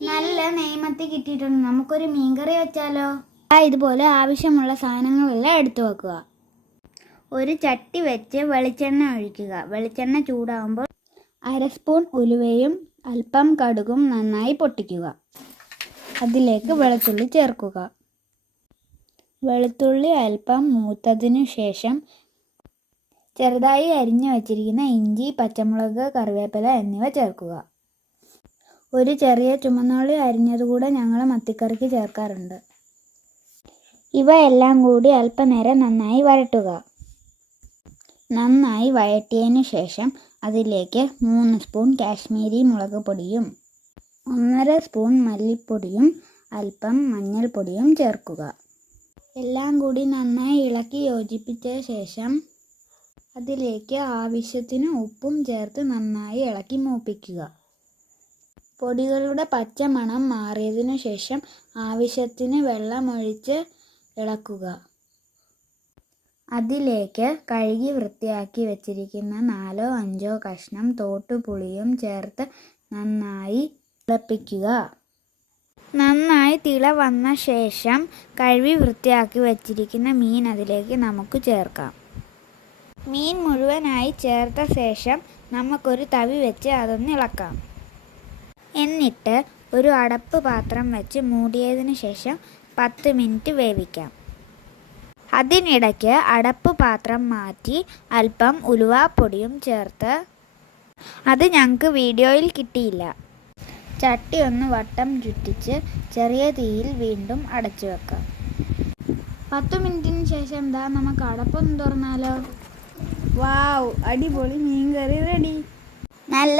നല്ല നെയ്മത്തി കിട്ടിയിട്ടുണ്ട്. നമുക്കൊരു മീൻകറി വെച്ചാലോ? ഇതുപോലെ ആവശ്യമുള്ള സാധനങ്ങളെല്ലാം എടുത്തു വെക്കുക. ഒരു ചട്ടി വെച്ച് വെളിച്ചെണ്ണ ഒഴിക്കുക. വെളിച്ചെണ്ണ ചൂടാകുമ്പോൾ 1/2 സ്പൂൺ ഉലുവയും അല്പം കടുകും നന്നായി പൊട്ടിക്കുക. അതിലേക്ക് വെളുത്തുള്ളി ചേർക്കുക. വെളുത്തുള്ളി അല്പം മൂത്തതിനു ശേഷം ചെറുതായി അരിഞ്ഞു വച്ചിരിക്കുന്ന ഇഞ്ചി, പച്ചമുളക്, കറിവേപ്പില എന്നിവ ചേർക്കുക. ഒരു ചെറിയ ചുമന്നുള്ളി അരിഞ്ഞതുകൂടെ ഞങ്ങൾ മത്തിക്കറിക്ക് ചേർക്കാറുണ്ട്. ഇവ എല്ലാം കൂടി അല്പനേരം നന്നായി വഴറ്റുക. നന്നായി വഴറ്റിയതിനു ശേഷം അതിലേക്ക് 3 സ്പൂൺ കാശ്മീരി മുളക് പൊടിയും 1/2 സ്പൂൺ മല്ലിപ്പൊടിയും അല്പം മഞ്ഞൾപ്പൊടിയും ചേർക്കുക. എല്ലാം കൂടി നന്നായി ഇളക്കി യോജിപ്പിച്ച ശേഷം അതിലേക്ക് ആവശ്യത്തിന് ഉപ്പും ചേർത്ത് നന്നായി ഇളക്കി മൂപ്പിക്കുക. പൊടികളുടെ പച്ചമണം മാറിയതിനു ശേഷം ആവശ്യത്തിന് വെള്ളമൊഴിച്ച് ഇളക്കുക. അതിലേക്ക് കഴുകി വൃത്തിയാക്കി വെച്ചിരിക്കുന്ന 4-5 കഷ്ണം തോട്ടുപുളിയും ചേർത്ത് നന്നായി തിളപ്പിക്കുക. നന്നായി തിള വന്ന ശേഷം കഴുകി വൃത്തിയാക്കി വെച്ചിരിക്കുന്ന മീൻ അതിലേക്ക് നമുക്ക് ചേർക്കാം. മീൻ മുഴുവനായി ചേർത്ത ശേഷം നമുക്കൊരു തവി വെച്ച് അതൊന്ന് ഇളക്കാം. എന്നിട്ട് ഒരു അടപ്പ് പാത്രം വെച്ച് മൂടിയതിന് ശേഷം 10 മിനിറ്റ് വേവിക്കാം. അതിനിടയ്ക്ക് അടപ്പ് പാത്രം മാറ്റി അല്പം ഉലുവാപ്പൊടിയും ചേർത്ത്, അത് ഞങ്ങൾക്ക് വീഡിയോയിൽ കിട്ടിയില്ല, ചട്ടി ഒന്ന് വട്ടം ചുറ്റിച്ച് ചെറിയ തീയിൽ വീണ്ടും അടച്ചു വെക്കാം. 10 മിനിറ്റിന് ശേഷം നമുക്ക് അടപ്പൊന്ന് തുറന്നാലോ? വാവ്, അടിപൊളി മീൻകറി റെഡി. നല്ല